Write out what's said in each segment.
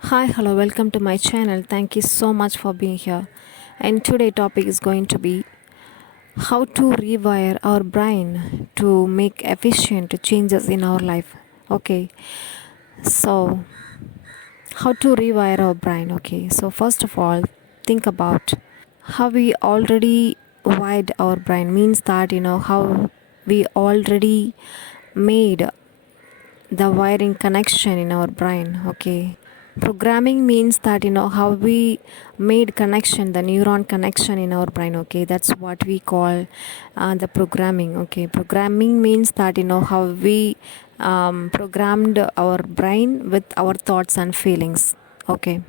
Hi, hello, welcome to my channel. Thank you so much for being here. And today topic is going to be how to rewire our brain to make efficient changes in our life. Okay. So, how to rewire our brain? Okay. So, first of all, think about how we already wired our brain means that how we already made the wiring connection in our brain. Okay, programming means that how we made connection, the neuron connection in our brain. Okay, that's what we call the programming. Okay, programming means that how we programmed our brain with our thoughts and feelings. Okay,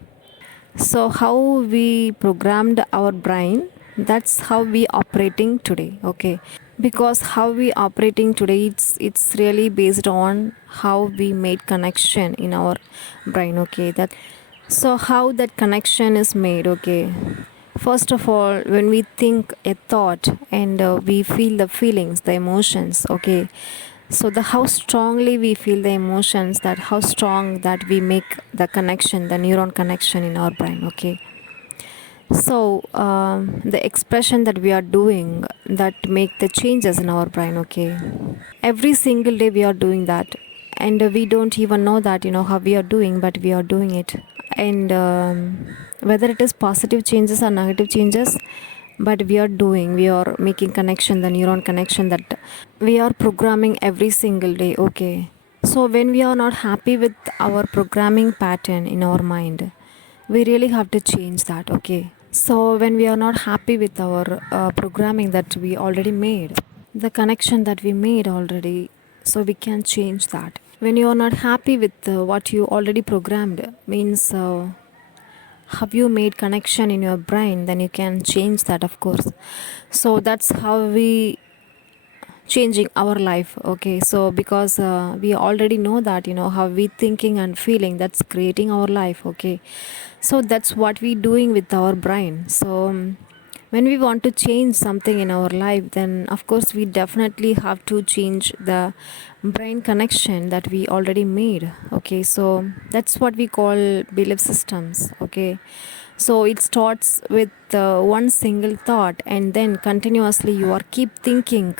so how we programmed our brain, that's how we operating today. Okay, because how we operating today, it's really based on how we made connection in our brain. Okay, that so how that connection is made. Okay, first of all, when we think a thought and we feel the feelings, the emotions. Okay, so the how strongly we feel the emotions, that how strong that we make the connection, the neuron connection in our brain. Okay, so the expression that we are doing, that make the changes in our brain. Okay, every single day we are doing that, and we don't even know that how we are doing, but we are doing it. And whether it is positive changes or negative changes, but we are making connection, the neuron connection, that we are programming every single day. Okay, so when we are not happy with our programming pattern in our mind, we really have to change that. Okay, so when we are not happy with our programming that we already made, the connection that we made already, so we can change that. When you are not happy with what you already programmed, means have you made connection in your brain, then you can change that, of course. So that's how we changing our life. Okay, so because we already know that how we thinking and feeling, that's creating our life. Okay, so that's what we doing with our brain. So when we want to change something in our life, then of course we definitely have to change the brain connection that we already made. Okay, so that's what we call belief systems. Okay, so it starts with one single thought, and then continuously you are keep thinking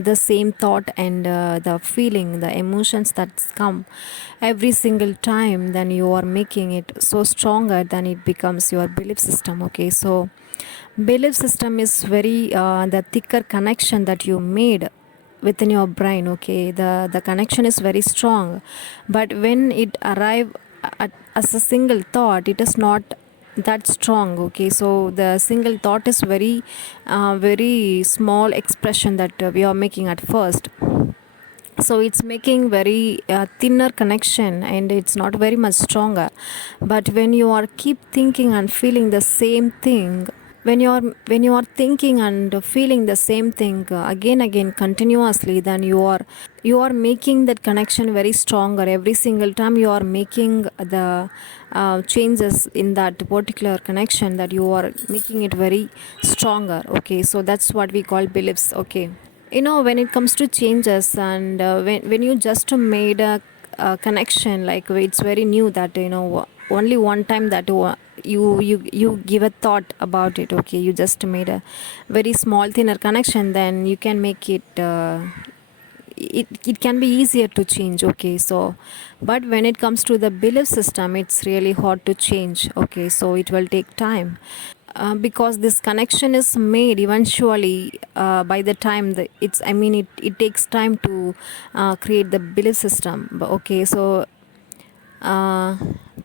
the same thought, and the feeling, the emotions that come every single time, then you are making it so stronger, then it becomes your belief system. Okay, so belief system is very the thicker connection that you made within your brain. Okay, the connection is very strong, but when it arrive as a single thought, it is not that strong. Okay, so the single thought is very small expression that we are making at first, so it's making very thinner connection, and it's not very much stronger. But when you are keep thinking and feeling the same thing, when you are thinking and feeling the same thing again continuously, then you are making that connection very stronger. Every single time you are making the changes in that particular connection, that you are making it very stronger. Okay, so that's what we call beliefs. Okay, when it comes to changes, and when you just made a connection, like it's very new, that only one time that you give a thought about it. Okay, you just made a very small thinner connection, then you can make it it can be easier to change. Okay, so but when it comes to the belief system, it's really hard to change. Okay, so it will take time, because this connection is made eventually. By the time it takes time to create the belief system. Okay, so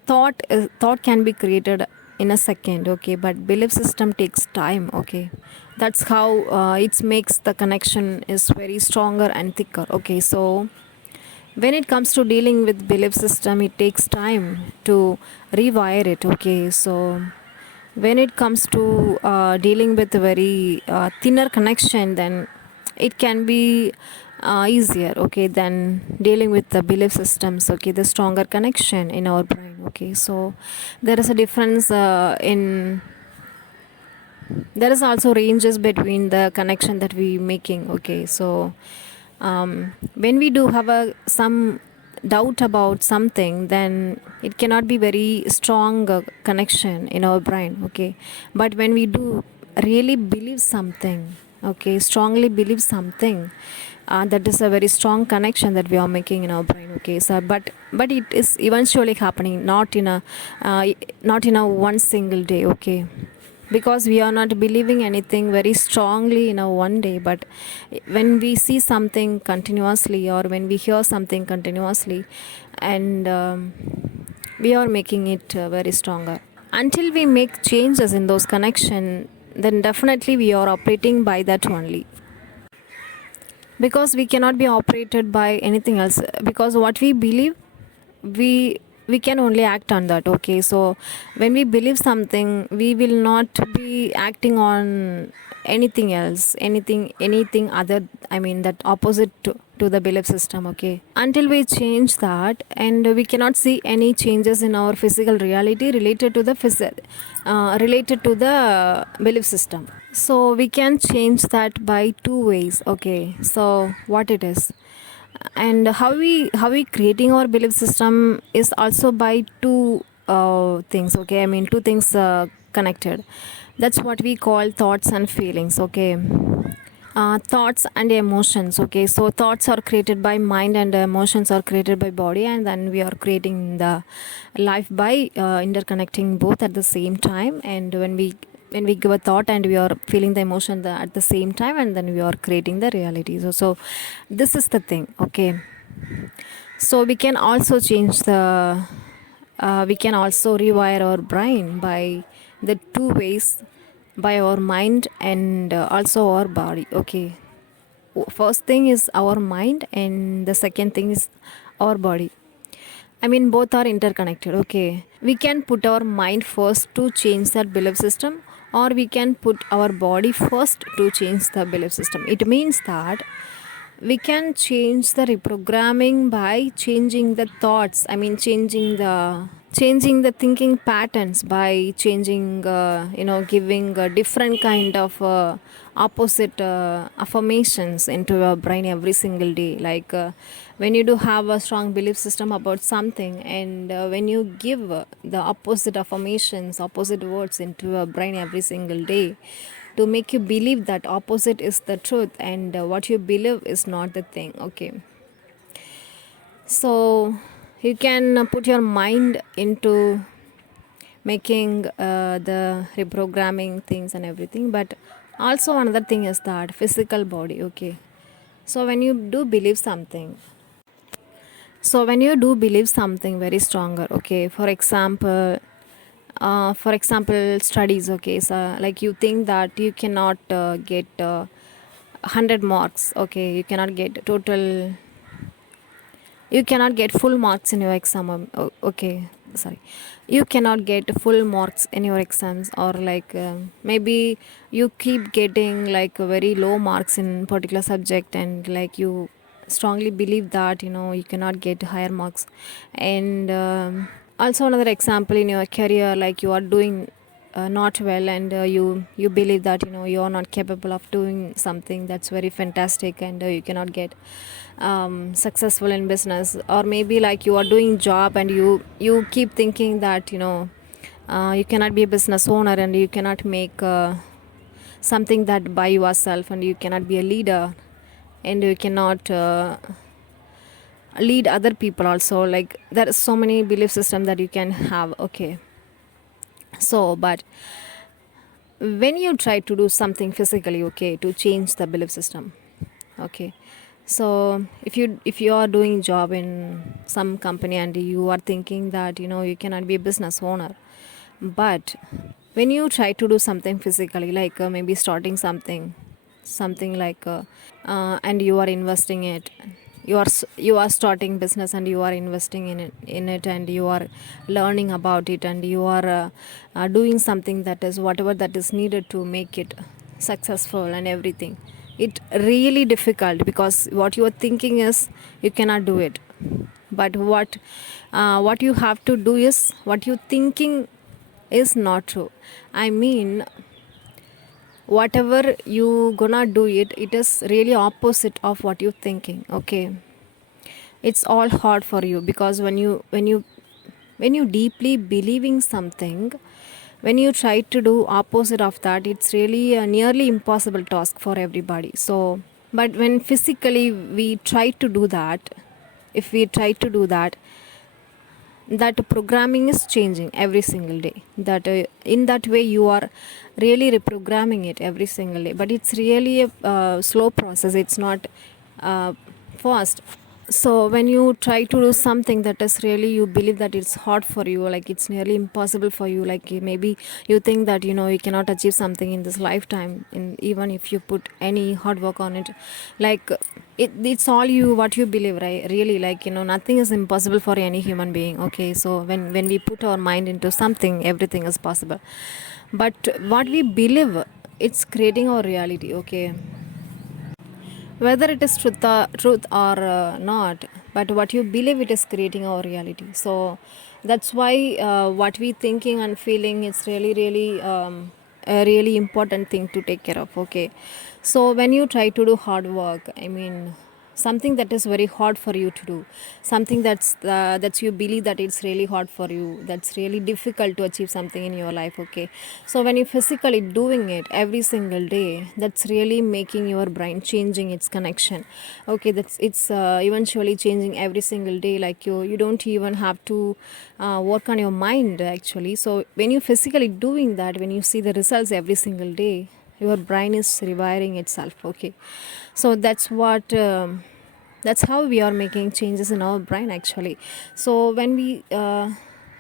thought can be created in a second. Okay, but belief system takes time. Okay, that's how it makes the connection is very stronger and thicker. Okay, so when it comes to dealing with belief system, it takes time to rewire it. Okay, so when it comes to dealing with a very thinner connection, then it can be easier. Okay, than dealing with the belief systems. Okay, the stronger connection in our brain. Okay, so there is a difference in there is also ranges between the connection that we making. Okay, so when we do have some doubt about something, then it cannot be very strong connection in our brain, okay. But when we do really believe something, okay, strongly believe something, that is a very strong connection that we are making in our brain, okay. So but it is eventually happening, uh, not in a one single day, okay, because we are not believing anything very strongly in a one day. But when we see something continuously, or when we hear something continuously, and we are making it very stronger until we make changes in those connection, then definitely we are operating by that only, because we cannot be operated by anything else, because what we believe, we we can only act on that, okay. So when we believe something, we will not be acting on anything else, anything other, I mean that opposite to the belief system, okay, until we change that. And we cannot see any changes in our physical reality related to the related to the belief system. So we can change that by two ways, okay. So what it is, and how we creating our belief system is also by two things, okay. I mean two things connected. That's what we call thoughts and feelings, okay. Thoughts and emotions, okay. So thoughts are created by mind and emotions are created by body, and then we are creating the life by interconnecting both at the same time. And when we give a thought, and we are feeling the emotion at the same time, and then we are creating the reality. So this is the thing, okay. So we can also change the we can also rewire our brain by the two ways, by our mind and also our body, okay. First thing is our mind, and the second thing is our body. I mean, both are interconnected, okay. We can put our mind first to change that belief system, or we can put our body first to change the belief system. It means that we can change the reprogramming by changing the thoughts, I mean changing the thinking patterns, by changing giving a different kind of opposite affirmations into your brain every single day. Like when you do have a strong belief system about something, and when you give the opposite affirmations, opposite words into your brain every single day, to make you believe that opposite is the truth, and what you believe is not the thing, okay. So you can put your mind into making the reprogramming things and everything. But also another thing is that physical body, okay. So when you do believe something, very stronger, okay. For example studies, okay. So like you think that you cannot get 100 marks, okay. You cannot get full marks in your exam, okay, sorry, you cannot get full marks in your exams, or like maybe you keep getting like very low marks in particular subject, and like you strongly believe that you cannot get higher marks. And also another example, in your career, like you are doing not well, and you believe that you are not capable of doing something that's very fantastic, and you cannot get successful in business. Or maybe like you are doing job, and you keep thinking that you cannot be a business owner, and you cannot make something that by yourself, and you cannot be a leader, and you cannot lead other people also. Like there are so many belief system that you can have, okay. So but when you try to do something physically, okay, to change the belief system, okay. So if you are doing job in some company, and you are thinking that you cannot be a business owner. But when you try to do something physically, like maybe starting something like and you are investing it, you are starting business, and you are investing in it, and you are learning about it, and you are doing something that is whatever that is needed to make it successful and everything. It really difficult, because what you are thinking is you cannot do it. But what you have to do is, what you thinking is not true. I mean, whatever you gonna do it is really opposite of what you thinking, okay. it's all hard for you, because when you deeply believing something, when you try to do opposite of that, it's really a nearly impossible task for everybody. So but when physically we try to do that, if we try to do that, that programming is changing every single day, that in that way you are really reprogramming it every single day. But it's really a slow process, it's not fast. So when you try to do something that is really, you believe that it's hard for you, like it's nearly impossible for you, like maybe you think that you cannot achieve something in this lifetime, in even if you put any hard work on it, like it's all you what you believe, right? Really, like nothing is impossible for any human being. Okay, so when we put our mind into something, everything is possible. But what we believe, it's creating our reality. Okay, whether it is truth or not, but what you believe, it is creating our reality. So that's why what we thinking and feeling is really a really important thing to take care of. Okay, so when you try to do hard work, I mean something that is very hard for you to do, something that's you believe that it's really hard for you, that's really difficult to achieve something in your life. Okay, so when you physically doing it every single day, that's really making your brain changing its connection. Okay, that's it's eventually changing every single day, like you don't even have to work on your mind actually. So when you physically doing that, when you see the results every single day, your brain is rewiring itself. Okay, so that's how we are making changes in our brain actually. So when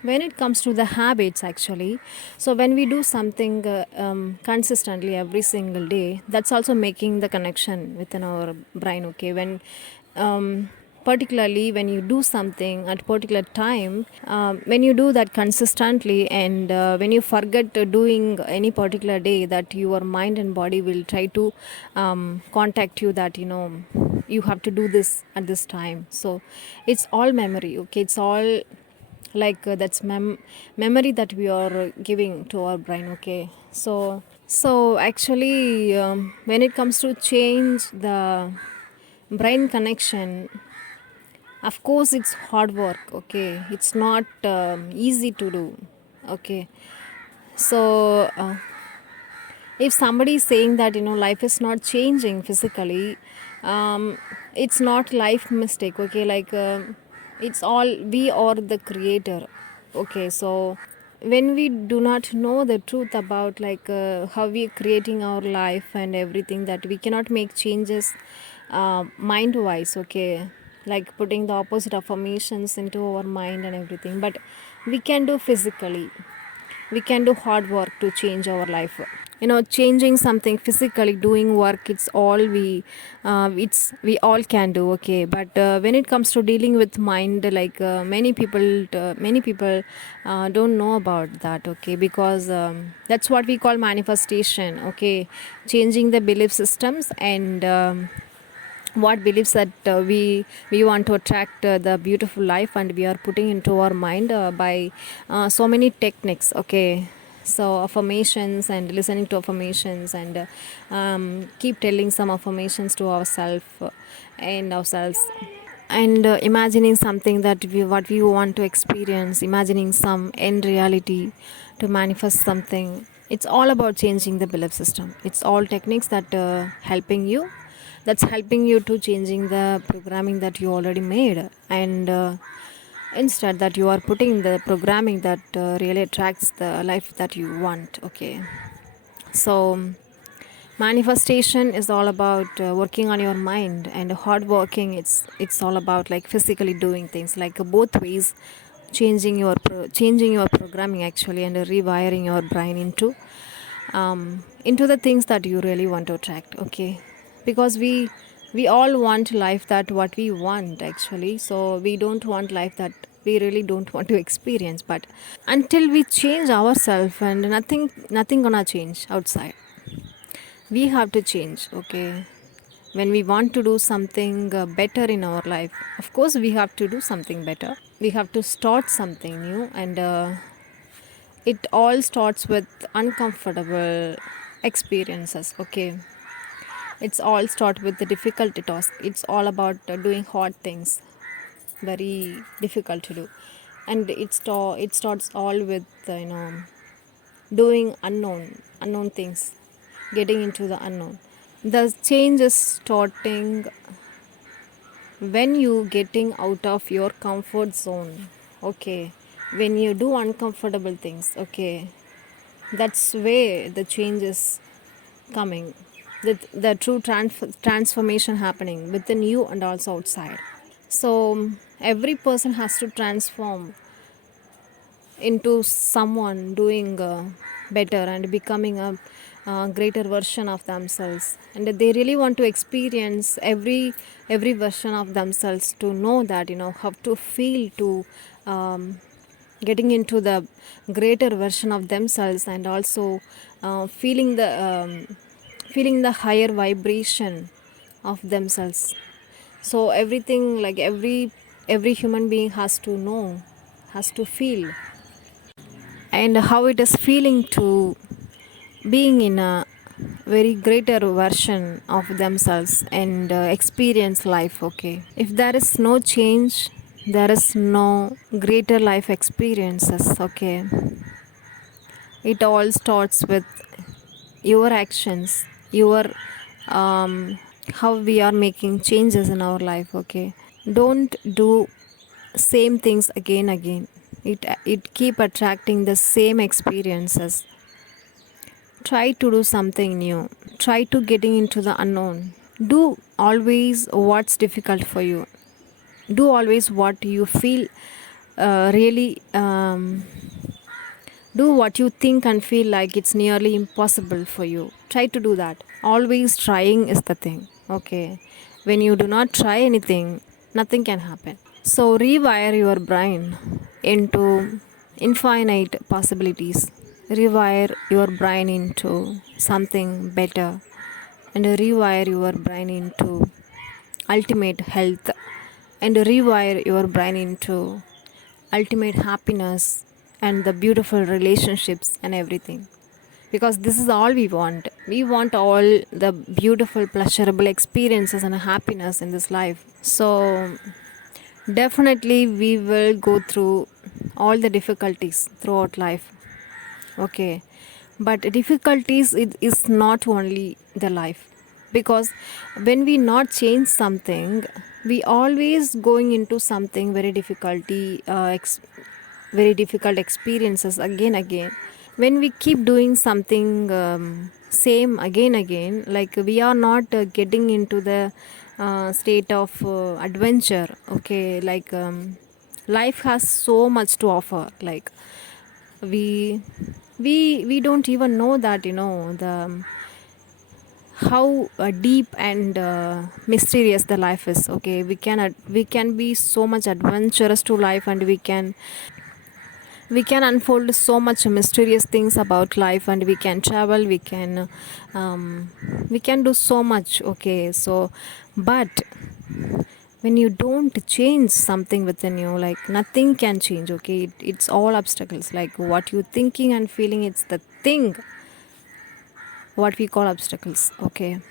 it comes to the habits actually, so when we do something consistently every single day, that's also making the connection within our brain. Okay, particularly when you do something at particular time, when you do that consistently, and when you forget doing any particular day, that your mind and body will try to contact you that you have to do this at this time. So it's all memory. Okay, it's all like that's memory that we are giving to our brain. Okay, so actually when it comes to change the brain connection, of course it's hard work. Okay, it's not easy to do. Okay, so if somebody is saying that life is not changing physically, it's not life mistake. Okay, like it's all we are the creator. Okay, so when we do not know the truth about like how we are creating our life and everything, that we cannot make changes mind wise. Okay, like putting the opposite affirmations into our mind and everything, but we can do physically, we can do hard work to change our life. Changing something physically, doing work, it's all we all can do. Okay, but when it comes to dealing with mind, like many people don't know about that. Okay, because that's what we call manifestation. Okay, changing the belief systems, and what beliefs that we want to attract the beautiful life, and we are putting into our mind by so many techniques. Okay, so affirmations and listening to affirmations, and keep telling some affirmations to ourselves and ourselves, and imagining something that what we want to experience, imagining some end reality to manifest something. It's all about changing the belief system. It's all techniques that helping you to changing the programming that you already made, and instead that you are putting the programming that really attracts the life that you want. Okay, so manifestation is all about working on your mind, and hard working, it's all about like physically doing things, like both ways, changing your programming actually, and rewiring your brain into the things that you really want to attract. Okay, because we all want life that what we want actually, so we don't want life that we really don't want to experience. But until we change ourselves, and nothing gonna change outside, we have to change. Okay, when we want to do something better in our life, of course we have to do something better, we have to start something new, and it all starts with uncomfortable experiences. Okay, it's all start with the difficult task, it's all about doing hard things. very difficult to do. And it starts all with doing unknown things, getting into the unknown. The change is starting when you getting out of your comfort zone. Okay, when you do uncomfortable things. Okay, that's where the change is coming, the true transformation happening within you and also outside. So every person has to transform into someone doing better and becoming a greater version of themselves, and they really want to experience every version of themselves to know that how to feel to getting into the greater version of themselves, and also feeling the higher vibration of themselves. So everything, like every human being has to know, has to feel, and how it is feeling to being in a very greater version of themselves and experience life. Okay, if there is no change, there is no greater life experiences. Okay, it all starts with your actions, your how we are making changes in our life. Okay, don't do same things again. It keep attracting the same experiences. Try to do something new. Try to getting into the unknown. Do always what's difficult for you. Do always what you feel really do what you think and feel like it's nearly impossible for you. Try to do that. Always trying is the thing. Okay, when you do not try anything, nothing can happen. So rewire your brain into infinite possibilities. Rewire your brain into something better, and rewire your brain into ultimate health, and rewire your brain into ultimate happiness and the beautiful relationships and everything. Because this is all we want. We want all the beautiful, pleasurable experiences and happiness in this life. So definitely, we will go through all the difficulties throughout life. Okay, but difficulties it is not only the life, because when we not change something, we always going into something very very difficult experiences again. When we keep doing something same again, like we are not getting into the state of adventure. Okay, like life has so much to offer. Like we we don't even know that the how deep and mysterious the life is. Okay, we can be so much adventurous to life, and we can unfold so much mysterious things about life, and we can travel, um, we can do so much. Okay, so but when you don't change something within you, like nothing can change. Okay, it's all obstacles. Like what you thinking and feeling, it's the thing what we call obstacles. Okay,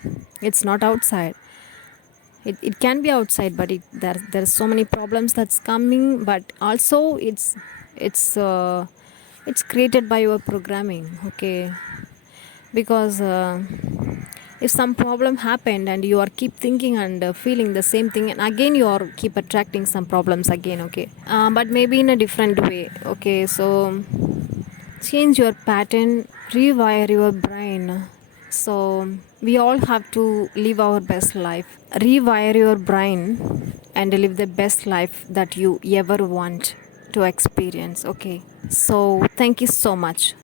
it's not outside. It can be outside, but there's so many problems that's coming. But also it's uh, it's created by your programming. Okay, because if some problem happened and you are keep thinking and feeling the same thing, and again you are keep attracting some problems again. Okay, but maybe in a different way. Okay, so change your pattern, rewire your brain. So we all have to live our best life. Rewire your brain and live the best life that you ever want to experience. Okay, so thank you so much.